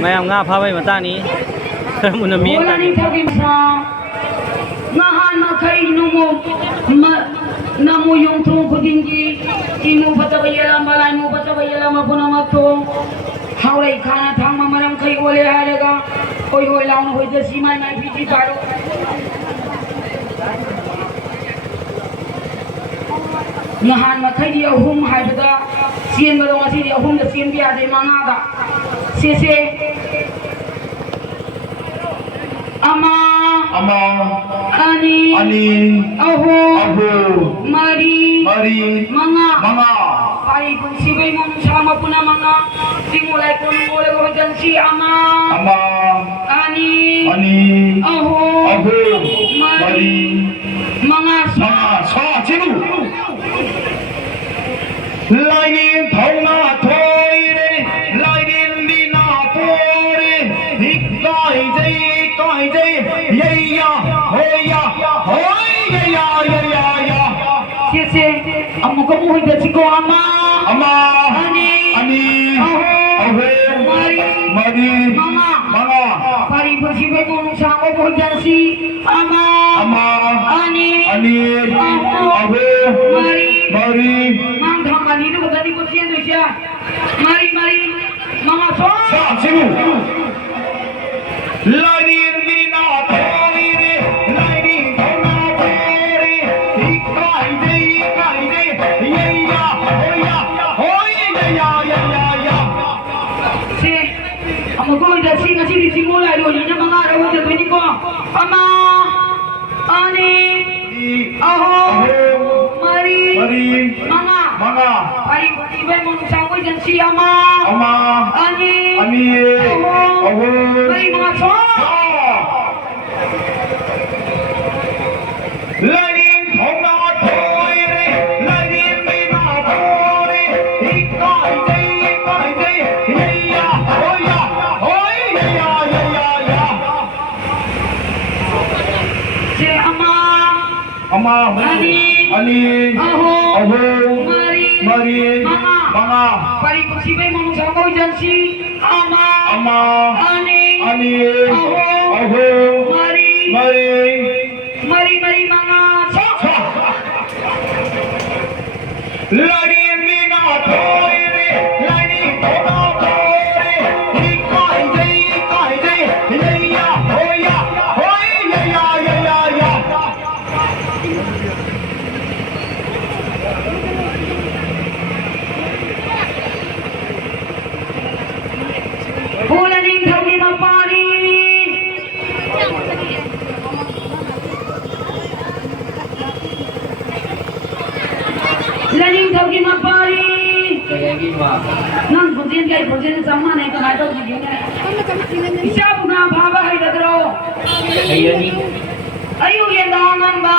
mayam nga phabay mata ni muna mi wala ning thagim sa ngahan makai numo namu yung thong kudingi imu patawayala malay mu patawayala mapuna mato hawai khana thang mamaram kai ole halega oi oi laun hoi je simai mai piji paro ngahan makai di ahum haibada sien badong asi di ahum da sien bi ade mangada se ama ani aho mari manga pai pun sibai mon sama puna manga dimulai pun boleh hojan si ama ani aho mari manga sa chiru lai ni thong na thoi re lai din bi na pore hik kai jai ya hoi ya se amu ko muhi da siko ama ani aho mari manga pari pun sibai mon sama hojan si ama ani aho mari mang thamani nu badani ko sien doisia mari mama so chiru lai din bi na thoi re lai din thong na thoi hik kai jai ya hoi ya se amu ko da si ngasi di simulai do ni mga rawo de bini ko ama ani aho mari manga pari sibai mon sama hojan si ama ani aho mari mga so lai din thong na thoi re lai din bi na thoi hik kai jai ya hoi ya se ama ani aho mari manga pari sibai mon sama hojan si ama ani aho mari manga so lai din bi na thoi re lai din thong na thoi hik kai jai ya hoi ya wala ning thagi mapari laning thagi mapari nang bujin sama ne ka to bujin isa puna bhava hai dadro ayu ye daman ba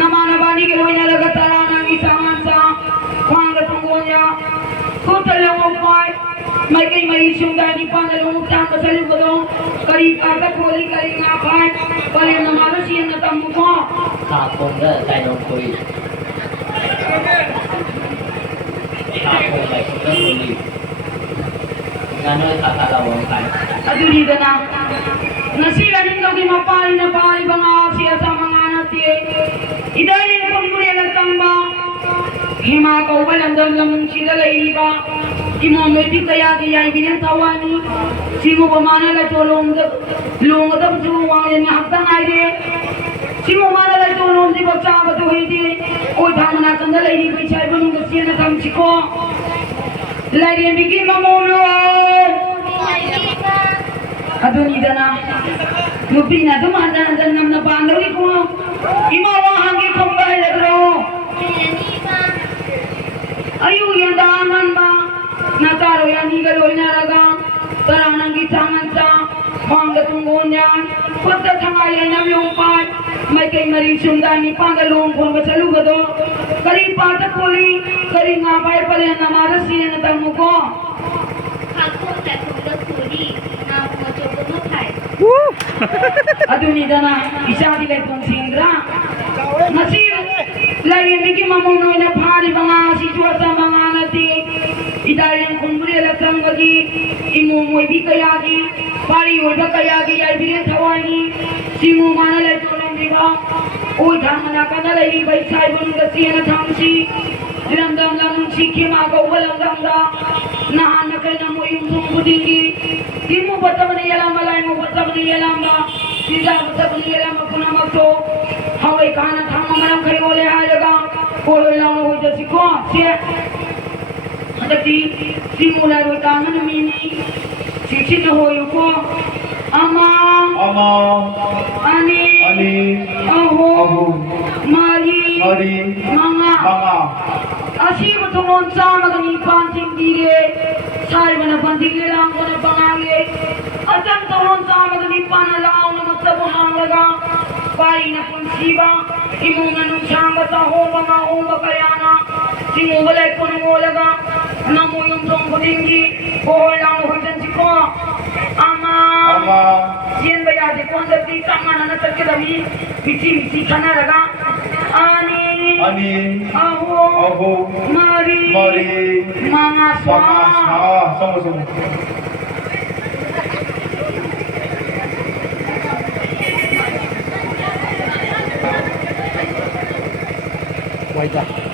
namana bani ke loina lagatara nang isangan sa khang tungonya ko talong pai mai kai mai sungdani panalong tang basalu godo kari aga kholi kari nga pai pale namala sian na tamu ko ta kong da tai no koi ta kong bai kong da koi nganoi kata lawang kai aduli dana nasira ning gi mapali na pali banga siya sa mga nati idali kon muri la tamba hima ko balandam lam sila lai ba imo mebi kaya kaya binan tawani sigo pamana la tolong da ju wang ne haktan ai de sigo mana la tolong di bacha ba to hi de oi dhamana kanda lai ni bai chai banu da sian tam chiko lai de bigi mamono aduni dana Lupina tu mana nam na pandau ko ima wa hangi khomba lagro ayu yang daman ba nataro yang higalo ina laga taranang gi tangan sa hangga tungonya pada thangaya nam yung pat mai kai mari sundani pangalong kon basalu gado kari pata koli kari ngapai pale namara siya na tamu ko aku tak sudah kuli na mo mo thai aduni dana isadi le kon sindra nasir lagi miki mamuno na phari banga si chuasa banga nati idalen kun buri संगगी इमो मोइबी कयागी पारी ओइबा कयागी याइबिरे थवानी सिमो माना ले तोलेंदिबा ओइ धामना कना लेरी बैसाइ बनुगसी न थामसी दिरंदम लमुसी खेमा गौबलंगंगा नहान नकैना मोयुम तुंगुदिंगी तिमो बतमने यलाम लाइमो बतमने यलामा सीधा बतमने यलाम पुनमतो हवे काना थाम मरम खयोले हाजगा कोई लानो हो जसी को से हदती सिमुला रोतांगन मिनी शिक्षित होयो को अमा अनि अहो मारी मंगा असीब तुमोन सामगनी पांचिंग दिगे साई बना पांचिंगे लांग बना पंगांगे अचम तुमोन सामगनी पाना लाओ नमस्ते बुहांग लगा पाई न पुंसीबा इमो ननु सांगता हो बकयाना सिमो बले कुनो लगा नमो युम तुम बुदिंगी कोई लांग हो जंसिको अमा yen baya de kondati tangana na takke davi bici khana raga ani aho mari manga swa sama Wajah.